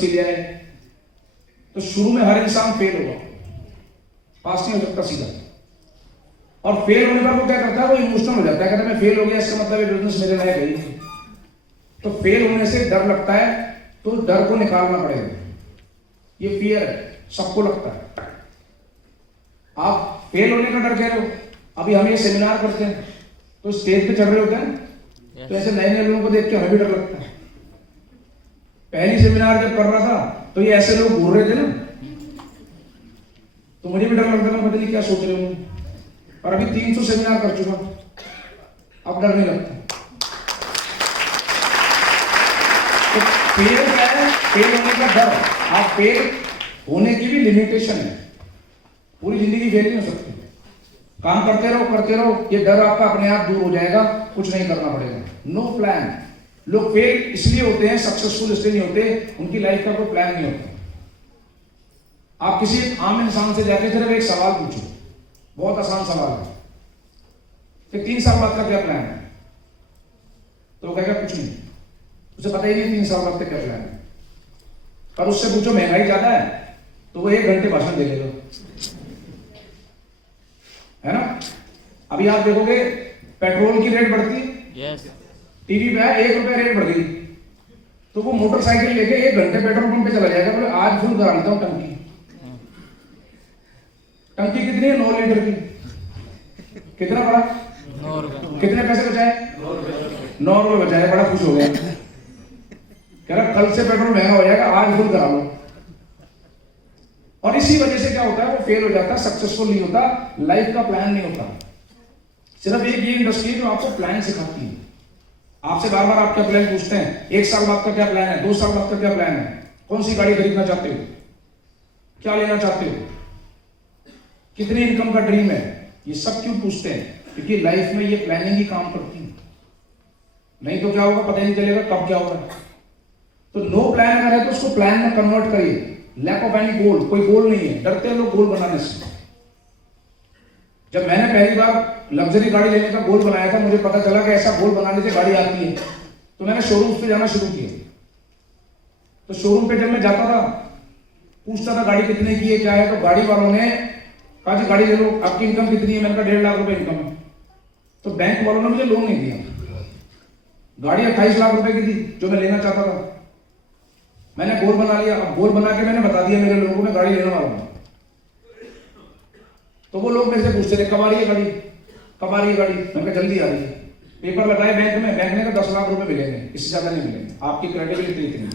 University ले आए, तो शुरू में हर इंसान फेल होगा, पास नहीं हो सकता सीधा। और फेल होने पर वो क्या करता है, वो इमोशनल हो जाता है, कहता है मैं फेल हो गया, इसका मतलब ये बिजनेस मेरे लायक नहीं है। तो फेल होने से डर लगता है, तो डर को निकालना पड़ेगा। ये फियर है, सबको लगता है। आप फेल होने का डर कह रहे हो, अभी हम ये सेमिनार करते हैं तो स्टेज पे चढ़ रहे होते हैं, तो ऐसे नए नए लोगों को देख के हमें भी डर लगता है। पहली सेमिनार जब कर रहा था तो ये ऐसे लोग घूर रहे थे ना, तो मुझे भी डर लगता था, पता नहीं क्या सोच रहे होंगे। और अभी 300 सेमिनार कर चुका, अब डर नहीं लगता। तो फेल क्या है? फेल होने का डर। आप फेल होने की भी लिमिटेशन है, पूरी जिंदगी फेल नहीं हो सकती। काम करते रहो, ये डर आपका अपने आप दूर हो जाएगा, कुछ नहीं करना पड़ेगा। No plan. लोग फेल इसलिए होते हैं, सक्सेसफुल इसलिए नहीं होते, उनकी लाइफ का कोई प्लान नहीं होता। आप किसी एक आम इंसान से जाके सिर्फ एक सवाल पूछो, बहुत आसान सवाल है कि 3 साल बाद का क्या प्लान है, तो वो कहेगा कुछ नहीं, उसे पता ही नहीं 3 साल बाद का क्या प्लान है। पर उससे पूछो महंगाई ज्यादा है, तो वो 1 घंटे भाषण दे लेगा, है ना। अभी आप देखोगे पेट्रोल की रेट बढ़ती है, टीवी पे 1 रुपया रेट बढ़ गई, तो वो मोटरसाइकिल लेके 1 घंटे पेट्रोल पंप पे चला जाएगा, बोले आज फुल करा लेता हूं टंकी। टंकी कितनी है? 9 लीटर की। कितना पड़ा? 9 रुपए। कितने पैसे बचाए? 9 रुपए बचाए, बड़ा खुश हो गया, कह रहा कल से पेट्रोल महंगा हो जाएगा, आज फुल करा लो। और इसी वजह से क्या होता है, वो फेल हो जाता है, सक्सेसफुल नहीं होता, लाइफ का प्लान नहीं होता। सिर्फ एक ये इंडस्ट्री जो आपको प्लान सिखाती है। आपसे बार बार आप क्या प्लान पूछते हैं, 1 साल बाद का क्या प्लान है, 2 साल बाद का क्या प्लान है, कौन सी गाड़ी खरीदना चाहते हो, क्या लेना चाहते हो, कितनी इनकम का ड्रीम है, ये सब क्यों पूछते हैं? क्योंकि लाइफ में ये प्लानिंग ही काम करती है। नहीं तो क्या होगा, पता ही नहीं चलेगा कब क्या होगा। तो नो प्लान अगर है तो उसको प्लान में कन्वर्ट करिए। लैक ऑफ एनी गोल, कोई गोल नहीं है, डरते हैं लोग गोल बनाने से। जब मैंने पहली बार लग्जरी गाड़ी लेने का गोल बनाया था, मुझे पता चला कि ऐसा गोल बनाने से गाड़ी आती है, तो मैंने शोरूम पे जाना शुरू किया। तो शोरूम पे जब मैं जाता था, पूछता था गाड़ी कितने की है, क्या है, तो गाड़ी वालों ने कहा जी गाड़ी ले लो, आपकी इनकम कितनी है, मैंने कहा 1.5 लाख रुपए इनकम है। तो बैंक वालों ने मुझे लोन नहीं दिया। गाड़ी 28 लाख रुपए की थी जो मैं लेना चाहता था। मैंने गोल बना लिया, अब गोल बना के मैंने बता दिया मेरे लोगों को मैं गाड़ी लेने वाला हूं। तो वो लोग मेरे से पूछते थे कब आ रही है गाड़ी, कब आ रही है गाड़ी, मैंने कहा जल्दी आ रही है। पेपर लगाए बैंक में, बैंक ने कहा 10 लाख रुपए मिलेंगे, इससे ज्यादा नहीं मिलेंगे, आपकी क्रेडिबिलिटी इतनी है।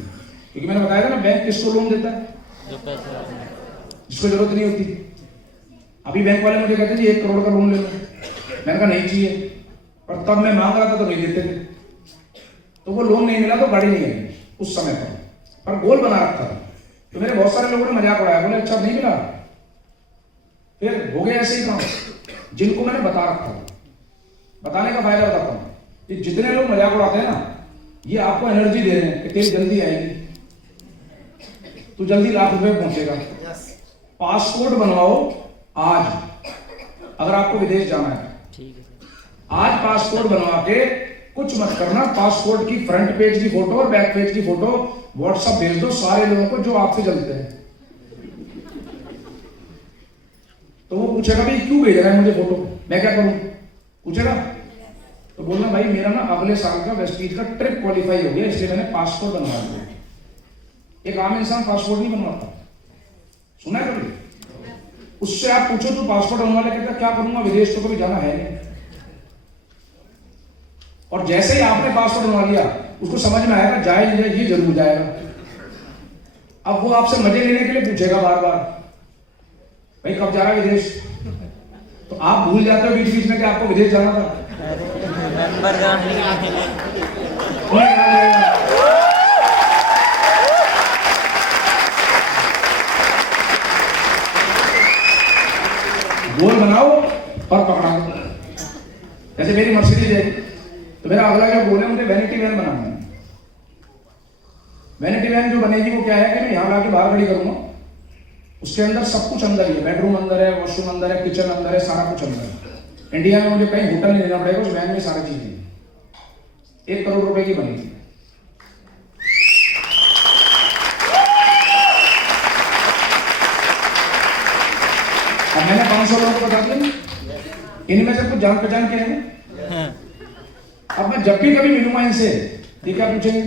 क्योंकि मैंने बताया था ना, बैंक किसको लोन देता है, जिसको जरूरत नहीं होती। अभी बैंक वाले मुझे कहते जी 1 करोड़ का लोन ले लो, मैंने कहा नहीं चाहिए, और तब मैं मांग रहा था तो नहीं देते थे। तो वो लोन नहीं मिला तो गाड़ी नहीं आई उस समय पर गोल बना रखा था। तो मेरे बहुत सारे लोगों ने मजाक उड़ाया, बोले अच्छा नहीं मिला, फिर हो गया ऐसे ही काम। जिनको मैंने बता रखा था, बताने का फायदा बताता हूं कि जितने लोग मजाक उड़ाते हैं ना, ये आपको एनर्जी दे रहे हैं कि तेरी जल्दी आएगी, तू जल्दी लाख रुपए पहुंचेगा। पासपोर्ट बनवाओ आज, अगर आपको विदेश जाना है, आज पासपोर्ट बनवा के कुछ मत करना, पासपोर्ट की फ्रंट पेज की फोटो और बैक पेज की फोटो व्हाट्सएप भेज दो सारे लोगों को जो आपसे जलते हैं। तो वो पूछेगा भाई क्यों भेज रहा है मुझे फोटो, मैं क्या करूं, पूछेगा। तो बोलना भाई मेरा ना अगले साल का वेस्टीज का ट्रिप क्वालिफाई हो गया, इसलिए मैंने पासपोर्ट बनवा दिया। एक आम इंसान पासपोर्ट नहीं बनवाता, सुना है कभी? उससे आप पूछो तो पासपोर्ट बनवा ले, कहता क्या करूंगा, विदेश तो कभी जाना है नहीं। और जैसे ही आपने पासपोर्ट बनवा लिया, उसको समझ में आएगा जाए नहीं जाए, ये जरूर जाएगा। अब वो आपसे मजे लेने के लिए पूछेगा बार बार भाई कब जा रहा है विदेश, तो आप भूल जाते हो बीच बीच में कि आपको विदेश जाना था। गोल बनाओ और पकड़ा दो। जैसे मेरी मर्सिडीज है, तो मेरा अगला जो गोल है मुझे वैनिटी वैन बनाना है। वैनिटी वैन जो बनेगी वो क्या है कि मैं यहाँ लाके बाहर खड़ी करूंगा, उसके अंदर सब कुछ अंदर ही है, बेडरूम अंदर है, वॉशरूम अंदर है, किचन अंदर है, सारा कुछ अंदर है। इंडिया में मुझे कहीं होटल नहीं लेना पड़ेगा, उस वैन में सारी चीजें 1 करोड़ रुपए की बनेगी। अब मैंने 500 लोगों को बता दिया, इनमें से कुछ जान पहचान के हैं। अब मैं जब भी कभी मिलूंगा इनसे, ये क्या पूछेंगे?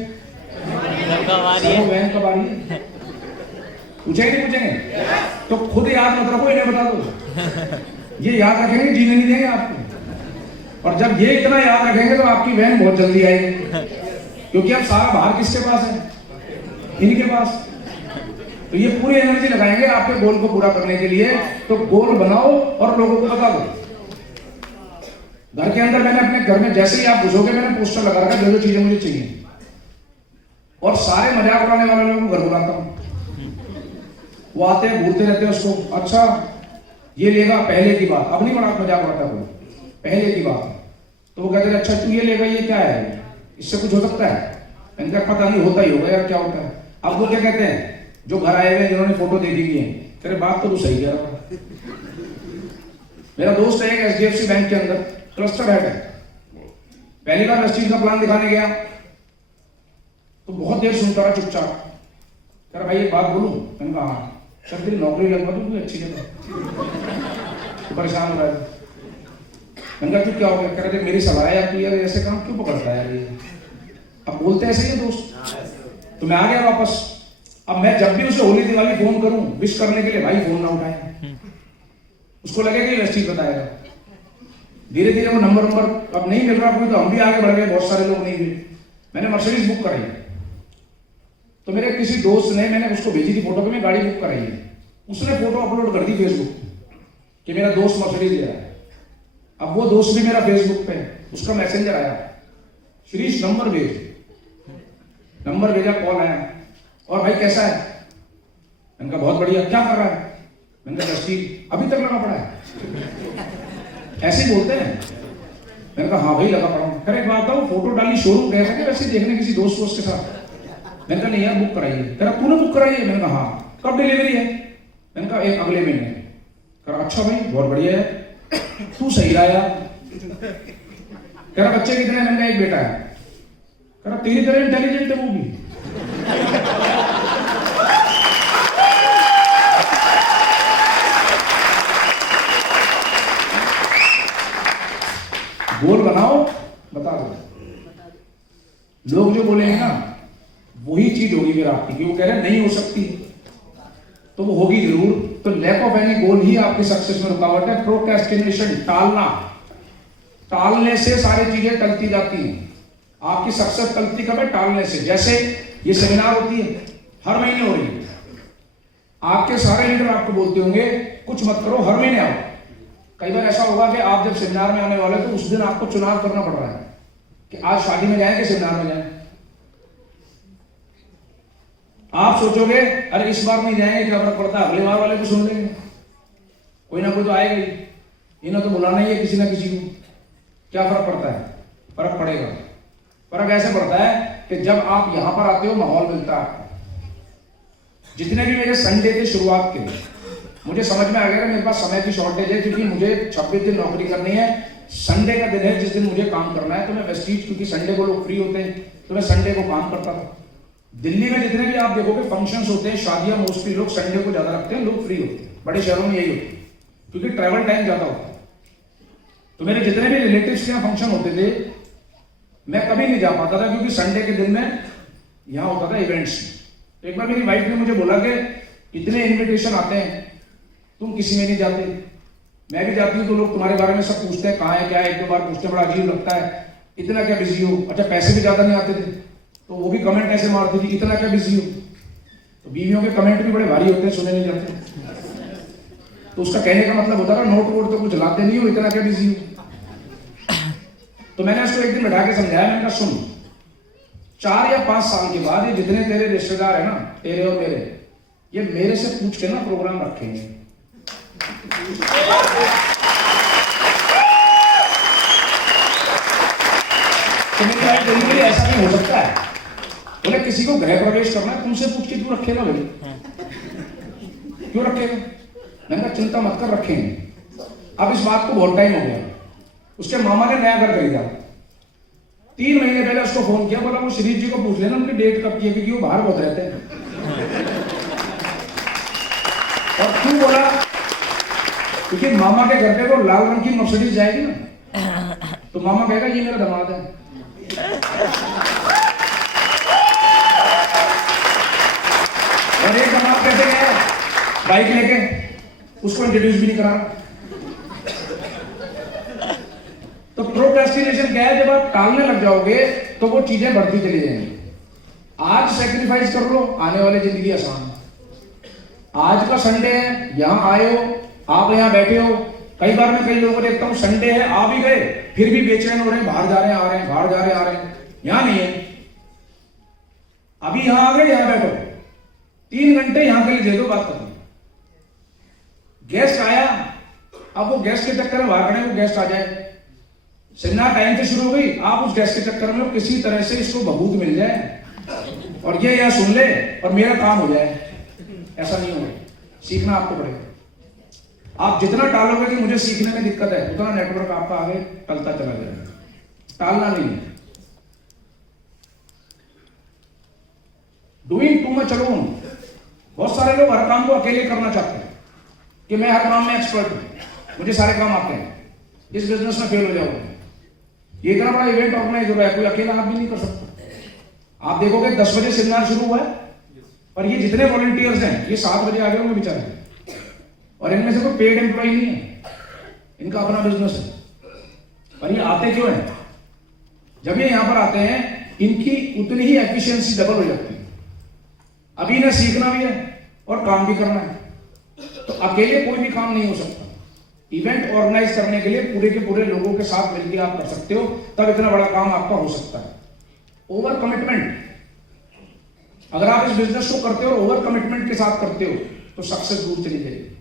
वैन कब आ रही है? पूछेंगे नहीं पूछेंगे? तो खुद याद मत रखो, इन्हें बता दो। ये याद रखेंगे, जीने नहीं देंगे आपको। और जब ये इतना याद रखेंगे तो आपकी वैन बहुत जल्दी आएगी, क्योंकि अब सारा बाहर किसके पास है? इनके पास। तो ये पूरी एनर्जी लगाएंगे आपके गोल को पूरा करने के लिए। तो गोल बनाओ और लोगों को बता दो। घर के अंदर मैंने अपने घर में जैसे ही आप घुसोगे, मैंने पोस्टर लगा रखा जो जो चीजें मुझे चाहिए, और सारे मजाक उड़ाने वाले लोगों को घर बुलाता हूं। वो आते हैं, घूरते रहते हैं उसको, अच्छा ये लेगा, पहले की बात, अब नहीं बड़ा मजाक उड़ाता कोई, पहले की बात। तो वो कहते हैं अच्छा तू ये लेगा, ये क्या है, इससे कुछ हो सकता है? मैंने कहा पता नहीं, होता ही होगा यार, क्या होता है। अब वो क्या कहते हैं, जो घर आए हुए जिन्होंने फोटो दे दी है, तेरे बात तो तू सही कह रहा। मेरा दोस्त है एक HDFC बैंक के अंदर क्लस्टर हेड है, पहली बार वेस्टीज का प्लान दिखाने गया तो बहुत देर सुनता रहा चुपचाप। कह रहा भाई एक बात बोलूं? मैंने कहा हाँ। सर तेरी नौकरी लगवा दूं कोई अच्छी जगह, तो परेशान हो रहा है। मैंने कहा क्यों, क्या हो गया? कह रहे मेरी सलाह है, आप यार ऐसे काम क्यों पकड़ता है यार ये? अब बोलते ऐसे ही है दोस्त। तो मैं आ गया वापस। अब मैं जब भी उसे होली दिवाली फोन करूं विश करने के लिए, भाई फोन ना उठाए, उसको लगेगा कि वेस्टीज बताएगा। धीरे धीरे वो नंबर अब नहीं मिल रहा कोई, तो हम भी आगे बढ़ गए, बहुत सारे लोग नहीं हुए। मैंने मर्सिडीज बुक कराई, तो मेरे किसी दोस्त ने, मैंने उसको भेजी थी फोटो कि मैं गाड़ी बुक कराई है, उसने फोटो अपलोड कर दी फेसबुक कि मेरा दोस्त मर्सिडीज ले रहा है। अब वो दोस्त भी मेरा फेसबुक पे, उसका मैसेंजर आया, श्रीश नंबर भेज, नंबर भेजा, कॉल आया, और भाई कैसा है? मैंने कहा बहुत बढ़िया, क्या कर रहा है? मैंने कहा वेस्टीज, अभी तक लगा पड़ा है, ऐसे ही बोलते हैं। मैंने कहा हाँ भाई लगा पड़ा हूँ। एक बात बताओ, फोटो डाली शोरूम गए थे वैसे देखने किसी दोस्त के साथ? मैंने कहा नहीं यार बुक कराइए। कह रहा तूने बुक कराई है? मैंने कहा हाँ। कब डिलीवरी है? मैंने कहा एक अगले महीने। कह रहा अच्छा भाई बहुत बढ़िया है, तू सही रहा यार। कह रहा बच्चे कितने? मैंने कहा एक बेटा है। कह रहा तेरी तरह इंटेलिजेंट है वो भी। गोल बनाओ, बता दो। लोग जो बोलेंगे ना वही चीज होगी फिर आपकी, क्यों कह रहे हैं नहीं हो सकती, तो वो होगी जरूर। तो लैक ऑफ एनी गोल ही आपकी सक्सेस में रुकावट है। प्रोक्रेस्टिनेशन, टालना, टालने से सारी चीजें टलती जाती हैं। आपकी सक्सेस टलती कब है? टालने से। जैसे ये सेमिनार होती है, हर महीने हो रही है, आपके सारे लीडर आपको बोलते होंगे कुछ मत करो, हर महीने आओ। कई बार ऐसा होगा कि आप जब सेमिनार में आने वाले तो उस दिन आपको चुनाव करना पड़ रहा है कि आज शादी में जाए कि सेमिनार में जाए। आप सोचोगे अरे इस बार नहीं जाएंगे, क्या फर्क पड़ता है, अगले बार वाले को सुन लेंगे, कोई ना कोई तो आएगा ही, इन्हें तो बुलाना ही है किसी ना किसी को, क्या फर्क पड़ता है? फर्क पड़ेगा। फर्क ऐसे पड़ता है कि जब आप यहां पर आते हो माहौल मिलता है आपको। जितने भी मेरे संडे के शुरुआत के, मुझे समझ में आ गया मेरे पास समय की शॉर्टेज है, क्योंकि मुझे 26 दिन नौकरी करनी है। संडे का दिन है जिस दिन मुझे काम करना है, तो मैं वेस्टीज, क्योंकि संडे को लोग फ्री होते हैं, तो मैं संडे को काम करता था। दिल्ली में जितने भी आप देखोगे फंक्शंस होते हैं, शादियां, मोस्टली लोग संडे को ज्यादा रखते हैं, लोग फ्री होते हैं। बड़े शहरों में यही होता है क्योंकि ट्रैवल टाइम ज्यादा होता है। तो मेरे जितने भी रिलेटिव्स के यहाँ फंक्शन होते थे, मैं कभी नहीं जा पाता था, क्योंकि संडे के दिन में यहाँ होता था इवेंट्स। एक बार मेरी वाइफ ने मुझे बोला कि इतने इन्विटेशन आते हैं, तुम किसी में नहीं जाते। मैं भी जाती हूँ तो लोग तुम्हारे बारे में सब पूछते हैं, कहाँ है क्या है, एक दो बार पूछते, बड़ा अजीब लगता है, इतना क्या बिजी हो? अच्छा पैसे भी ज्यादा नहीं आते थे, तो वो भी कमेंट ऐसे मारती थी, इतना क्या बिजी हो? तो बीवियों के कमेंट भी बड़े भारी होते हैं, सुने नहीं जाते। तो उसका कहने का मतलब होता था नोट वोट तो कुछ लाते नहीं हो, इतना क्या बिजी हो? तो मैंने उसको एक दिन बैठा के समझाया, मैंने कहा सुन, 4 या 5 साल के बाद ये जितने तेरे रिश्तेदार है ना, तेरे और मेरे, ये मेरे से पूछ के ना प्रोग्राम रखेंगे। तो मैंने कहा बिल्कुल ऐसा नहीं हो सकता है, बोले किसी को गृह प्रवेश करना है, तुमसे पूछ के क्यों रखेगा भाई, क्यों रखेगा? मैंने कहा चिंता मत कर, रखेंगे। अब इस बात को बहुत टाइम हो गया। उसके मामा ने नया घर खरीदा, 3 महीने पहले उसको फोन किया, बोला वो श्रीज जी को पूछ लेना उनकी डेट कब की है, क्योंकि वो बाहर बहुत रहते हैं। और क्यों बोला? क्योंकि मामा के घर पे वो लाल रंग की मर्सिडीज जाएगी ना, तो मामा कहेगा ये मेरा दामाद है। और एक दामाद कैसे गया बाइक लेके, उसको इंट्रोड्यूस भी नहीं करा। तो प्रोक्रेस्टिनेशन क्या है, जब आप टालने लग जाओगे तो वो चीजें बढ़ती चली जाएंगी। आज सेक्रीफाइस कर लो, आने वाली जिंदगी आसान है। आज का संडे है, यहां आए हो, आप यहां बैठे हो। कई बार मैं कई लोगों को देखता हूं संडे है, आ भी गए फिर भी बेचैन हो रहे हैं, बाहर जा रहे हैं आ रहे हैं, बाहर जा रहे हैं आ रहे हैं। यहां नहीं है, अभी यहां आ गए, यहां बैठो, 3 घंटे यहां के लिए दे दो, बात करो। गेस्ट आया, अब वो गेस्ट के चक्कर में भाग रहे हैं, वो गेस्ट आ जाए, सेमिनार टाइम से शुरू हो गई, आप उस गेस्ट के चक्कर में किसी तरह से इसको बबूत मिल जाए और ये यहां सुन ले और मेरा काम हो जाए। ऐसा नहीं होगा, सीखना आपको पड़ेगा। आप जितना टालोगे कि मुझे सीखने में दिक्कत है, उतना नेटवर्क आपका आगे टलता चला जाएगा। टालना नहीं है। डूइंग टू मच अलोन, बहुत सारे लोग हर काम को अकेले करना चाहते हैं कि मैं हर काम में एक्सपर्ट हूं, मुझे सारे काम आते हैं, इस बिजनेस में फेल हो जाओगे। ये इतना बड़ा इवेंट ऑर्गेनाइज हो रहा है, कोई अकेला आदमी नहीं कर सकता। आप देखोगे 10 बजे सेमिनार शुरू हुआ है और ये जितने वॉलंटियर्स हैं ये 7 बजे आ गए होंगे बेचारे, और इनमें से कोई पेड एम्प्लॉय नहीं है, इनका अपना बिजनेस है। पर ये आते क्यों हैं? जब ये यहां पर आते हैं इनकी उतनी ही एफिशिएंसी डबल हो जाती है। अभी इन्हें सीखना भी है और काम भी करना है, तो अकेले कोई भी काम नहीं हो सकता। इवेंट ऑर्गेनाइज करने के लिए पूरे के पूरे लोगों के साथ मिलकर आप कर सकते हो, तब इतना बड़ा काम आपका हो सकता है। ओवर कमिटमेंट, अगर आप इस बिजनेस को करते हो और ओवर कमिटमेंट के साथ करते हो तो सक्सेस दूर चली जाएगी।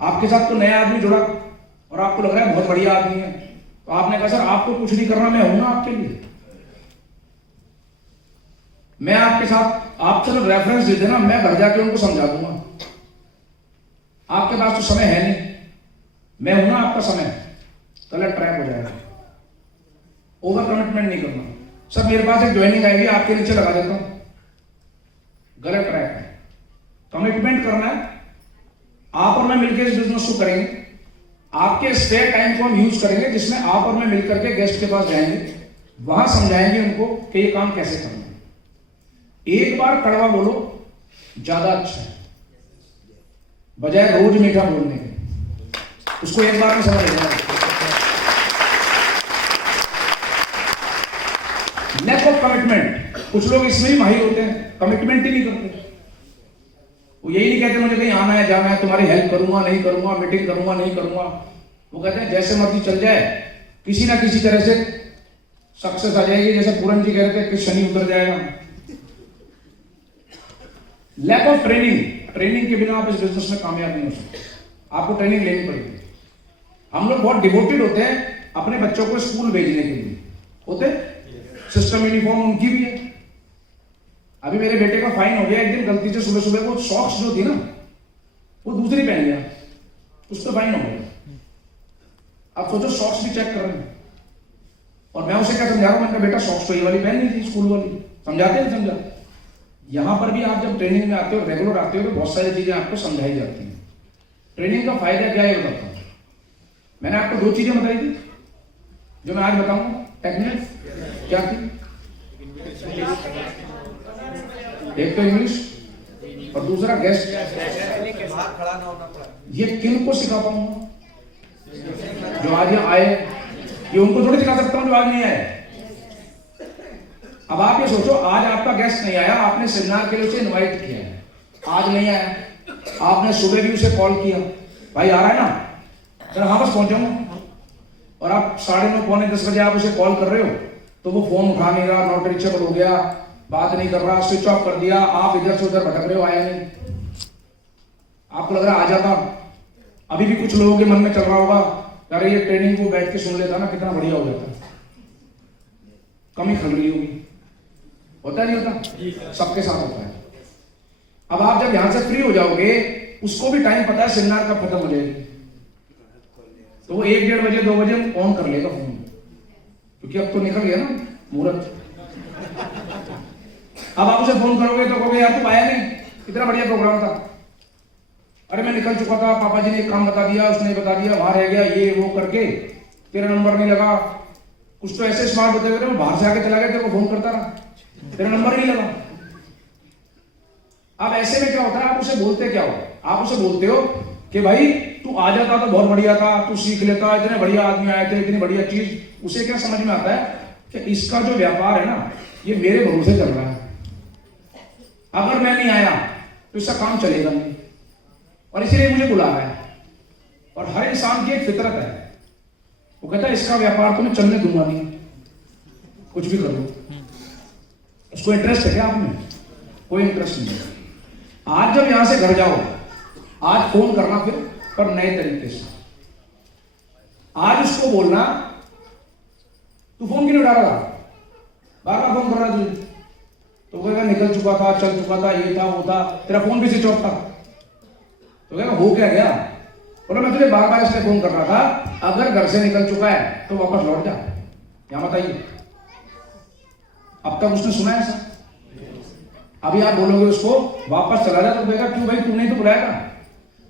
आपके साथ तो नया आदमी जुड़ा और आपको लग रहा है बहुत बढ़िया आदमी है, तो आपने कहा सर आपको कुछ नहीं करना, मैं हूं ना आपके लिए, मैं आपके साथ, आप चलो रेफरेंस दे देना, मैं घर जाके उनको समझा दूंगा। आपके पास तो समय है नहीं, मैं हूं ना आपका समय, गलत ट्रैक हो जाएगा। ओवर कमिटमेंट नहीं करना। सर मेरे पास एक ज्वाइनिंग आएगी, आपके नीचे लगा देता हूं, गलत ट्रैक है। कमिटमेंट करना है, आप और मैं मिलकर इस बिजनेस को करेंगे। आपके स्पेयर टाइम को हम यूज करेंगे जिसमें आप और मैं मिलकर के गेस्ट के पास जाएंगे, वहां समझाएंगे उनको कि ये काम कैसे करना है। एक बार कड़वा बोलो ज्यादा अच्छा है, बजाय रोज मीठा बोलने के। उसको एक बार में समझ लेना। लैक ऑफ कमिटमेंट, कुछ लोग इसमें भी माहिर होते हैं, कमिटमेंट ही नहीं करते। वो यही नहीं कहते मुझे कहीं आना है जाना है, तुम्हारी हेल्प करूंगा नहीं करूंगा, मीटिंग करूंगा नहीं करूंगा। वो कहते हैं जैसे मर्जी चल जाए, किसी ना किसी तरह से सक्सेस आ जाएगी। जैसे पूरन जी कह रहे थे कि शनि उतर जाएगा। लैक ऑफ ट्रेनिंग, ट्रेनिंग के बिना आप इस बिजनेस में कामयाब नहीं हो सकते, आपको ट्रेनिंग लेनी पड़ेगी। हम लोग बहुत डिवोटेड होते हैं अपने बच्चों को स्कूल भेजने के लिए, होते सिस्टम यूनिफॉर्म उनकी भी है। अभी मेरे बेटे का फाइन हो गया, एक दिन गलती से सुबह सुबह वो सॉक्स जो थी ना वो दूसरी पहन गया, उस पर फाइन हो गया। आप सोचो सॉक्स भी चेक कर रहे हैं, और मैं उसे क्या समझा रहा हूं, मैंने कहा बेटा सॉक्स तो ये वाली पहननी थी स्कूल वाली, समझाते हैं समझा। यहां पर भी आप जब ट्रेनिंग में आते हो, रेगुलर आते हो, तो बहुत सारी चीजें आपको समझाई जाती हैं। ट्रेनिंग का फायदा क्या है बताता हूं। मैंने आपको 2 चीजें बताई थी जो मैं आज बताऊंगा। टेक्निक क्या थी? एक तो इंग्लिश और दूसरा गेस्ट। ये किन को सिखा पाऊंगा? जो आज यहाँ आए, ये उनको थोड़ी सिखा सकता हूं जो आज नहीं आए। अब आप ये सोचो, आज आपका गेस्ट नहीं आया, आपने सेमिनार के लिए उसे इनवाइट किया है, आज नहीं आया, आपने सुबह भी उसे कॉल किया, भाई आ रहा है ना? हाँ बस पहुंच जाऊंगा। और आप 9:30 पौने 10 बजे आप उसे कॉल कर रहे हो तो वो फोन उठा नहीं रहा, नॉट रीचेबल हो गया, बात नहीं कर रहा, स्विच ऑफ कर दिया, आप इधर से उधर भटक रहे हो, आया नहीं। आपको लग रहा आ जाता। अभी भी कुछ लोगों के मन में चल रहा होगा, अरे ये ट्रेनिंग को बैठ के सुन लेता ना कितना बढ़िया हो जाता। कमी खल रही होगी, होता नहीं होता? सबके साथ होता है। अब आप जब यहां से फ्री हो जाओगे, उसको भी टाइम पता है सेमिनार कब खत्म हो जाएगी, तो वो 1, 1:30 बजे 2 बजे ऑन कर लेगा फोन, क्योंकि अब तो निकल गया ना मुहूर्त। अब आप उसे फोन करोगे तो कहोगे यार तुम आया नहीं, इतना बढ़िया प्रोग्राम था। अरे मैं निकल चुका था, पापा जी ने एक काम बता दिया, उसने बता दिया, वहां रह गया, ये वो करके तेरा नंबर नहीं लगा। कुछ तो ऐसे स्मार्ट होते हुए बाहर से आके चला गया, तेरे को फोन करता रहा, तेरा नंबर नहीं लगा। अब ऐसे में क्या होता है, आप उसे बोलते क्या हो, आप उसे बोलते हो कि भाई तू आ जाता तो बहुत बढ़िया था, तू सीख लेता, इतने बढ़िया आदमी आए थे, इतनी बढ़िया चीज। उसे क्या समझ में आता है कि इसका जो व्यापार है ना, ये मेरे भरोसे चल रहा है, अगर मैं नहीं आया तो इसका काम चलेगा नहीं, और इसीलिए मुझे बुला रहा है। और हर इंसान की एक फितरत है, वो कहता है इसका व्यापार तो मैं चलने दूंगा नहीं, कुछ भी कर लो। उसको इंटरेस्ट है क्या आप में? कोई इंटरेस्ट नहीं है। आज जब यहां से घर जाओ, आज फोन करना फिर, पर नए तरीके से। आज उसको बोलना तू फोन क्यों नहीं उठा रहा, बार बार फोन कर रहा तुझे, तो कहेगा निकल चुका था, चल चुका था, ये था वो था, तेरा फोन भी स्विच ऑफ था। तो कहेगा हो क्या गया? बोला मैं तुझे बार बार इसलिए फोन कर रहा था, अगर घर से निकल चुका है तो वापस लौट जा, क्या बताइए। अब तक उसने सुना है ऐसा? अभी आप बोलोगे उसको वापस चला जा, तो कहेगा क्यों भाई, तूने ही तो बुलाया था।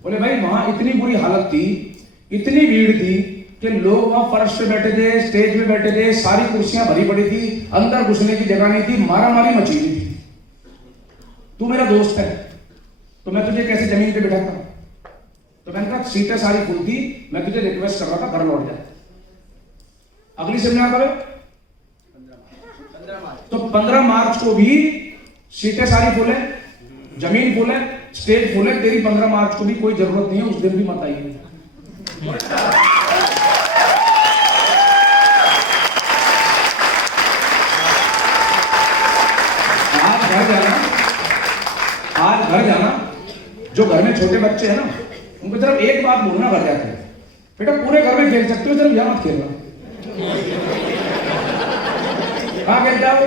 बोले भाई वहां इतनी बुरी हालत थी, इतनी भीड़ थी कि लोग वहां फर्श पे बैठे थे, स्टेज पे बैठे थे, सारी कुर्सियां भरी पड़ी थी, अंदर घुसने की जगह नहीं थी, मारा मारी मची हुई थी। तू मेरा दोस्त है तो मैं तुझे कैसे जमीन पे बिठाता? तो मैंने कहा सीटें सारी फुल थी, मैं तुझे रिक्वेस्ट कर रहा था घर लौट जा। अगली सेमिनार करो तो 15 मार्च को भी सीटें सारी फुल है, जमीन फुल है, स्टेज फुल है, तेरी 15 मार्च को भी कोई जरूरत नहीं है, उस दिन भी मत आइए। आज घर जाना, जो घर में छोटे बच्चे हैं ना, उनको सिर्फ एक बात बोलना घर जाके, बेटा पूरे घर में खेल सकते हो, चलो यहां मत खेलना। कहां खेल जाओ?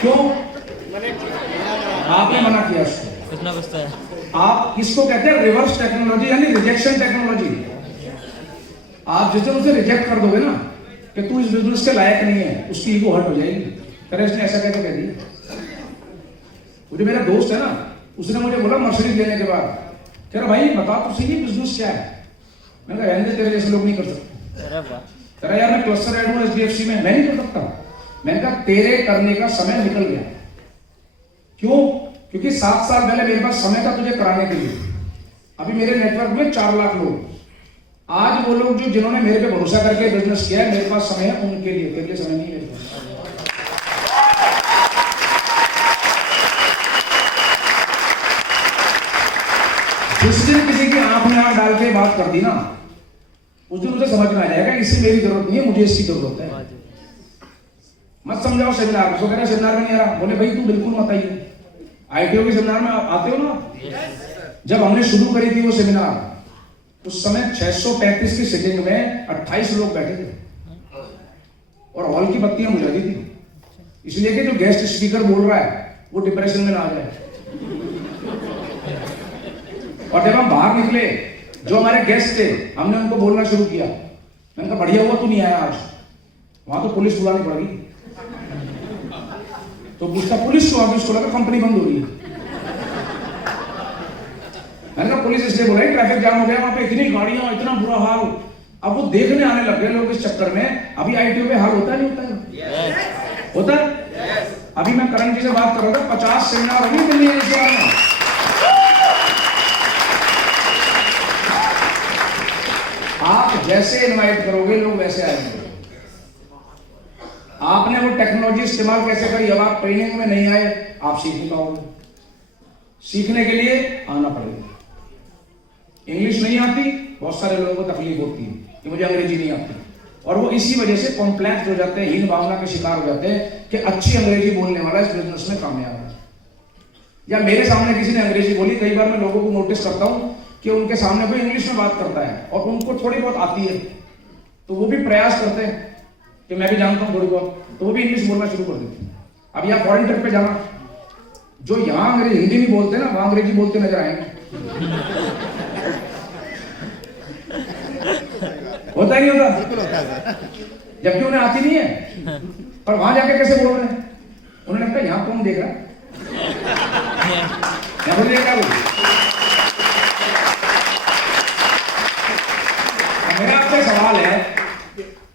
क्यों? आपने मना किया उसको। कितना बचता है? आप इसको कहते हैं रिवर्स टेक्नोलॉजी, यानी रिजेक्शन टेक्नोलॉजी। आप जिस दिन उसे रिजेक्ट कर दोगे ना कि तू इस बिजनेस के लायक नहीं है, उसकी ईगो हर्ट हो जाएगी। करे इसने ऐसा कहते कह दिया। वो जो मेरा दोस्त है ना, उसने मुझे बोला मर्सिडीज लेने के बाद, कह रहा भाई बता तो सही बिजनेस क्या है। मैंने कहा रहने दे, तेरे जैसे लोग नहीं कर सकते। कह रहा यार मैं क्लस्टर ऐड हूं एचडीएफसी में, मैं नहीं कर सकता। मैंने कहा तेरे करने का समय निकल गया। क्यों? क्योंकि 7 साल पहले मेरे पास समय था तुझे कराने के लिए। अभी मेरे नेटवर्क में 4 लाख लोग, आज वो लोग जो जिन्होंने मेरे पे भरोसा करके बिजनेस किया है, मेरे पास समय है उनके लिए, तेरे लिए समय नहीं है मेरे पास। जिस दिन किसी की आंख में आंख डाल के बात कर दी ना, उस दिन उसे समझ में आ जाएगा इससे मेरी जरूरत नहीं है, मुझे इसकी जरूरत है। मत समझाओ सेमिनार में, कह रहे सेमिनार में नहीं आ रहा। बोले भाई तू बिल्कुल मत आइए। आईटीओ के सेमिनार में आते हो ना? जब हमने शुरू करी थी वो सेमिनार, उस समय 635 की सिटिंग में 28 लोग बैठे थे और हॉल की बत्तियां बुझा दी थी, इसलिए कि जो गेस्ट स्पीकर बोल रहा है वो डिप्रेशन में ना आ जाए। और जब हम बाहर निकले, जो हमारे गेस्ट थे, हमने उनको बोलना शुरू किया। मैंने कहा बढ़िया हुआ तू नहीं आया आज, वहां तो पुलिस बुलानी पड़ेगी। तो पूछता पुलिस क्यों आ गई? उसको लगा कंपनी बंद हो रही है। मैंने कहा पुलिस इसलिए बुलाई, ट्रैफिक जाम हो गया, वहां पे इतनी गाड़ियां, इतना बुरा हाल। अब वो देखने आने लग गए लोग इस चक्कर में। अभी आईटीओ में हाल होता नहीं होता है? होता है। अभी मैं करण जी से बात कर रहा था, 50 सेमिनार अभी मिलनी है इस बार में। आप जैसे इनवाइट करोगे लोग वैसे आएंगे। आपने वो टेक्नोलॉजी इस्तेमाल कैसे करी, अब आप ट्रेनिंग में नहीं आए, आप सीख नहीं पाओगे। सीखने के लिए आना पड़ेगा। इंग्लिश नहीं आती, बहुत सारे लोगों को तकलीफ होती है कि मुझे अंग्रेजी नहीं आती, और वो इसी वजह से कॉम्प्लेक्स हो जाते हैं, हीन भावना के शिकार हो जाते हैं कि अच्छी अंग्रेजी बोलने वाला इस बिजनेस में कामयाब है। या मेरे सामने किसी ने अंग्रेजी बोली, कई बार मैं लोगों को नोटिस करता हूं कि उनके सामने कोई इंग्लिश में बात करता है और उनको थोड़ी बहुत आती है, तो वो भी प्रयास करते हैं कि मैं भी जानता हूं थोड़ी बहुत, तो वो भी इंग्लिश बोलना शुरू कर देते हैं। अब यहाँ फॉरेन ट्रिप पे जाना, जो यहाँ अंग्रेजी हिंदी नहीं बोलते ना, वहां अंग्रेजी बोलते नजर आएंगे। होता ही नहीं होता? जबकि उन्हें आती नहीं है, पर वहां जाके कैसे बोल रहे हैं? उन्होंने कहा यहाँ कौन देख रहा है, क्या बोल आपसे सवाल है,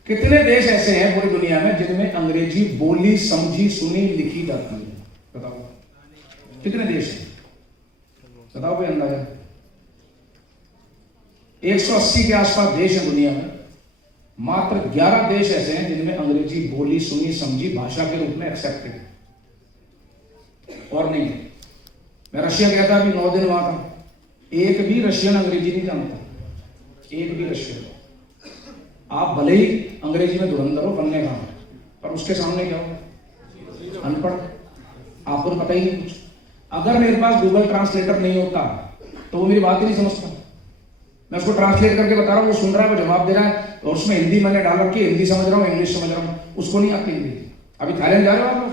कितने देश ऐसे हैं पूरी दुनिया में जिनमें अंग्रेजी बोली, समझी, सुनी, लिखी जाती है? बताओ कितने देश हैं? बताओ कोई अंदाजा। 180 के आसपास देश हैं दुनिया में, मात्र 11 देश ऐसे हैं जिनमें अंग्रेजी बोली, सुनी, समझी भाषा के रूप में एक्सेप्टेड है, और नहीं। मैं रशिया गया था अभी 9 दिन वहां था, एक भी रशियन अंग्रेजी नहीं जानता, एक भी रशियन। आप भले ही अंग्रेजी में धुरंधर हो, बनने का, पर उसके सामने क्या हो? अनपढ़, आपको तो पता ही नहीं कुछ। अगर मेरे पास गूगल ट्रांसलेटर नहीं होता तो वो मेरी बात ही नहीं समझता। मैं उसको ट्रांसलेट करके बता रहा हूँ, वो सुन रहा है, वो जवाब दे रहा है, और उसमें हिंदी मैंने डाल रखी है, हिंदी समझ रहा हूँ, इंग्लिश समझ रहा हूँ, उसको नहीं आती हिंदी। अभी थाईलैंड जा रहे हो आप लोग,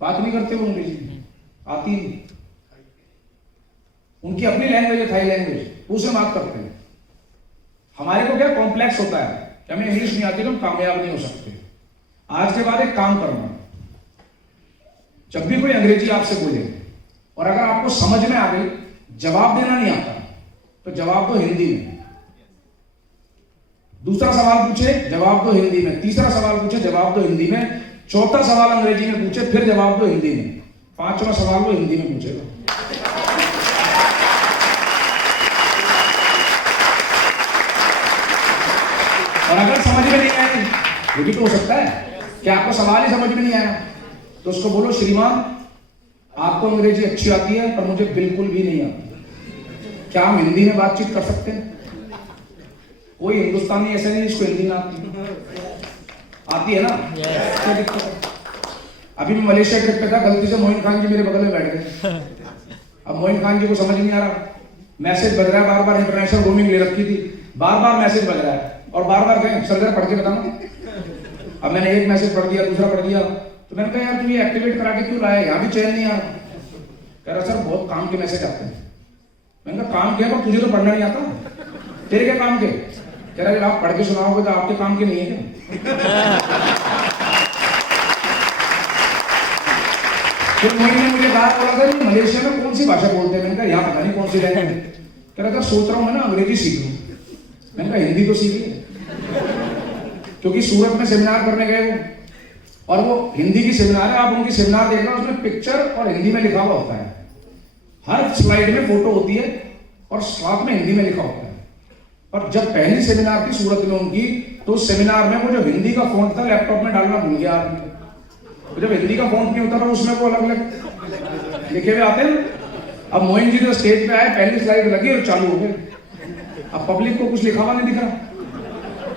बात नहीं करते वो अंग्रेजी, आती नहीं, उनकी अपनी लैंग्वेज है, थाई लैंग्वेज, उससे बात करते हैं। हमारे को क्या कॉम्प्लेक्स होता है, हमें इंग्लिश नहीं आती तो हम कामयाब नहीं हो सकते। आज के बाद एक काम करना, जब भी कोई अंग्रेजी आपसे बोले और अगर आपको समझ में आ गई, जवाब देना नहीं आता, तो जवाब दो हिंदी में। दूसरा सवाल पूछे, जवाब दो हिंदी में। तीसरा सवाल पूछे, जवाब दो हिंदी में। चौथा सवाल अंग्रेजी में पूछे, फिर जवाब दो हिंदी में। पांचवा सवाल वो हिंदी में पूछेगा। और अगर समझ में नहीं आए, वो भी तो हो सकता है कि आपको सवाल ही समझ में नहीं आया, तो उसको बोलो, श्रीमान आपको अंग्रेजी अच्छी आती है पर मुझे बिल्कुल भी नहीं आती, क्या हम हिंदी में बातचीत कर सकते हैं? कोई हिंदुस्तानी ऐसा नहीं जिसको हिंदी ना आती है ना? क्या दिक्कत है? अभी मैं मलेशिया ट्रिप पे था, गलती से मोइन खान जी मेरे बगल में बैठ गए। अब मोइन खान जी को समझ नहीं आ रहा, मैसेज बज रहा है बार बार, इंटरनेशनल रोमिंग ले रखी थी, बार बार मैसेज बज रहा है और बार बार कहें सर जरा पढ़ के बताना। अब मैंने एक मैसेज पढ़ दिया, दूसरा पढ़ दिया, तो मैंने कहा यार तू ये एक्टिवेट करा के क्यों लाया, यहाँ भी चैन नहीं आ रहा। कह रहा सर बहुत काम के मैसेज आते हैं। मैंने कहा काम क्या, पर तुझे तो पढ़ना नहीं आता, तेरे क्या काम के? कह रहा है आप पढ़ के सुनाओगे तो आपके काम के नहीं है क्या? फिर मोइन ने मुझे कहा, बोला था मलेशिया में कौन सी भाषा बोलते हैं? मैंने कहा यहाँ पता नहीं कौन सी लैंग्वेज। कह रहा था सोच रहा हूँ मैं ना अंग्रेजी सीख लूँ। मैंने कहा हिंदी तो सीख ली, क्योंकि सूरत में सेमिनार करने गए वो, और वो हिंदी की सेमिनार है, आप उनकी सेमिनार देखना, उसमें पिक्चर और हिंदी में लिखा हुआ होता है, हर स्लाइड में फोटो होती है और साथ में हिंदी में लिखा होता है। पर जब पहली सेमिनार थी सूरत में उनकी, तो सेमिनार में वो जो हिंदी का फॉन्ट था लैपटॉप में डालना भूल गया आदमी। तो जब हिंदी का फॉन्ट नहीं होता था उसमें वो अलग अलग लिखे हुए आते हैं। अब मोइन जी जो स्टेज पे आए, पहली स्लाइड लगी और चालू हो गए, अब पब्लिक को कुछ लिखा हुआ नहीं दिख रहा।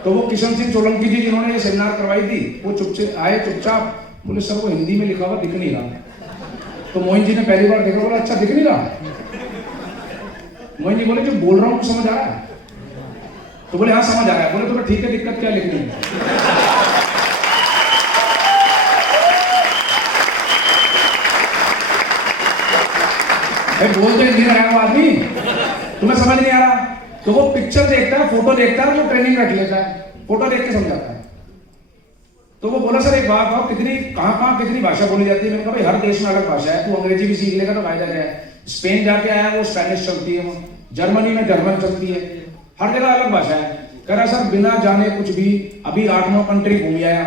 तो वो किशन सिंह सोलंकी जी जिन्होंने ये सेमिनार करवाई थी, वो चुपचाप बोले सर वो हिंदी में लिखा हुआ दिख नहीं रहा। तो मोइन जी ने पहली बार देखा, बोला अच्छा दिख नहीं रहा? मोइन जी बोले जो बोल रहा हूँ समझ आ रहा है? तो बोले हाँ समझ आ रहा है। बोले तो ठीक है, दिक्कत क्या लिखनी है? बोलते नहीं रहा है वो आदमी, तुम्हें समझ नहीं आ रहा, तो वो पिक्चर देखता है, फोटो देखता है, वो ट्रेनिंग रख लेता है, फोटो देख के समझाता है। तो वो बोला सर एक बात बताओ, कहाँ कितनी भाषा बोली जाती है? मैंने कहा भाई हर देश में अलग भाषा है, तू अंग्रेजी भी सीख लेगा तो फायदा क्या है? स्पेन जाके आया वो स्पेनिश चलती है, वो जर्मनी में जर्मन चलती है, हर जगह अलग भाषा है। कह रहा सर बिना जाने कुछ भी, अभी 8-9 कंट्री घूम आया,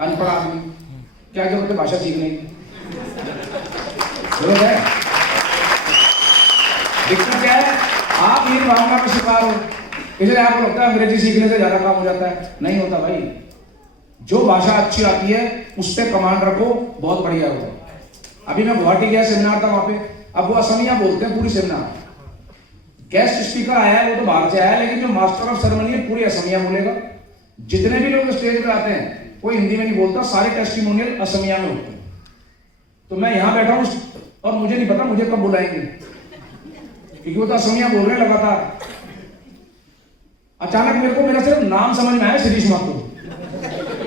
अनपढ़ आदमी, क्या जरूरत है भाषा सीखने की? जरूरत है? दिक्कत क्या है? आप ये भावना में शिकार हो, इसलिए आपको लगता है अंग्रेजी सीखने से ज्यादा काम हो जाता है। नहीं होता भाई, जो भाषा अच्छी आती है उस पर कमांड रखो, बहुत बढ़िया होगा। अभी मैं गुवाहाटी गया, सेमिनार था वहां पे, अब वो असमिया बोलते हैं पूरी सेमिनार, गेस्ट स्पीकर आया है वो तो बाहर से आया, लेकिन जो मास्टर ऑफ सेरेमनी है पूरी असमिया बोलेगा। जितने भी लोग स्टेज पे आते हैं कोई हिंदी में नहीं बोलता, सारे टेस्टिमोनियल असमिया में होते हैं। तो मैं यहाँ बैठा हूँ और मुझे नहीं पता मुझे कब बुलाएंगे, क्योंकि वो तो असमिया बोल रहे हैं लगातार। अचानक मेरे को मेरा सिर्फ नाम समझ में आया, शिरीष माथुर,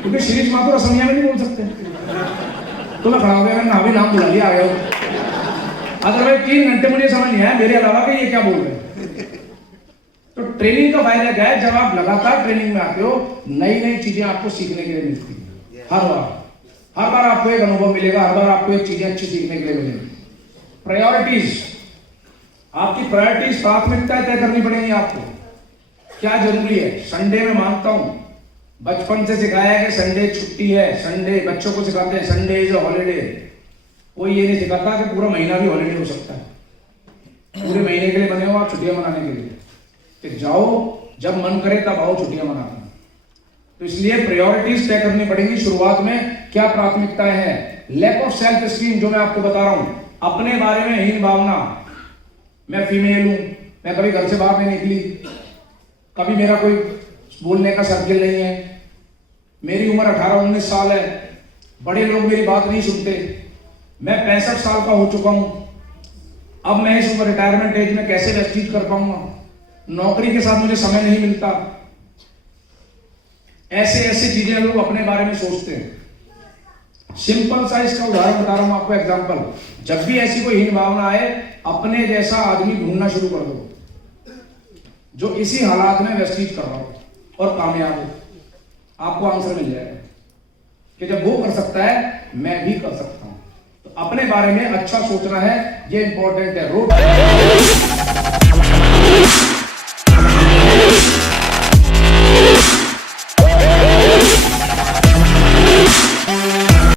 क्योंकि शिरीष माथुर असमिया में नहीं बोल सकते। तो मैं खड़ा हो गया, मैंने अभी नाम बुला लिया, आ गया। अदरवाइज 3 घंटे मुझे समझ नहीं आया मेरे अलावा कि ये क्या बोल रहे हैं। तो ट्रेनिंग का फायदा क्या है? जब आप लगातार ट्रेनिंग में आते हो, नई नई चीजें आपको सीखने के लिए मिलती है। हर बार आपको एक अनुभव मिलेगा, हर बार आपको एक चीजें अच्छी सीखने के लिए मिलेगी। प्रायोरिटीज, आपकी प्रायोरिटीज, प्राथमिकताएं तय करनी पड़ेगी आपको। क्या जरूरी है। संडे में मानता हूं, बचपन से सिखाया है कि संडे छुट्टी है, संडे बच्चों को सिखाते हैं संडे इज अ हॉलीडे। कोई ये नहीं सिखाता कि पूरा महीना भी हॉलीडे हो सकता है। पूरे महीने के लिए बने हो आप छुट्टियां मनाने के लिए, कि जाओ जब मन करे तब आओ छुट्टियां मनाने। तो इसलिए प्रायोरिटीज तय करनी पड़ेगी शुरुआत में, क्या प्राथमिकताएं हैं। लैक ऑफ सेल्फ स्टीम, जो मैं आपको बता रहा हूं, अपने बारे में हीन भावना। मैं फीमेल हूं, मैं कभी घर से बाहर नहीं निकली, कभी मेरा कोई बोलने का सर्किल नहीं है, मेरी उम्र 18-19 साल है, बड़े लोग मेरी बात नहीं सुनते, मैं 65 साल का हो चुका हूं, अब मैं इस रिटायरमेंट एज में कैसे व्यतीत कर पाऊंगा, नौकरी के साथ मुझे समय नहीं मिलता। ऐसे ऐसे चीजें लोग अपने बारे में सोचते हैं। सिंपल सा इसका उदाहरण बता रहा हूं आपको, एग्जांपल। जब भी ऐसी कोई हीन भावना आए, अपने जैसा आदमी ढूंढना शुरू कर दो जो इसी हालात में व्यतीत कर रहा हो और कामयाब हो। आपको आंसर मिल जाएगा कि जब वो कर सकता है मैं भी कर सकता हूं। तो अपने बारे में अच्छा सोचना है, ये इंपॉर्टेंट है। रोड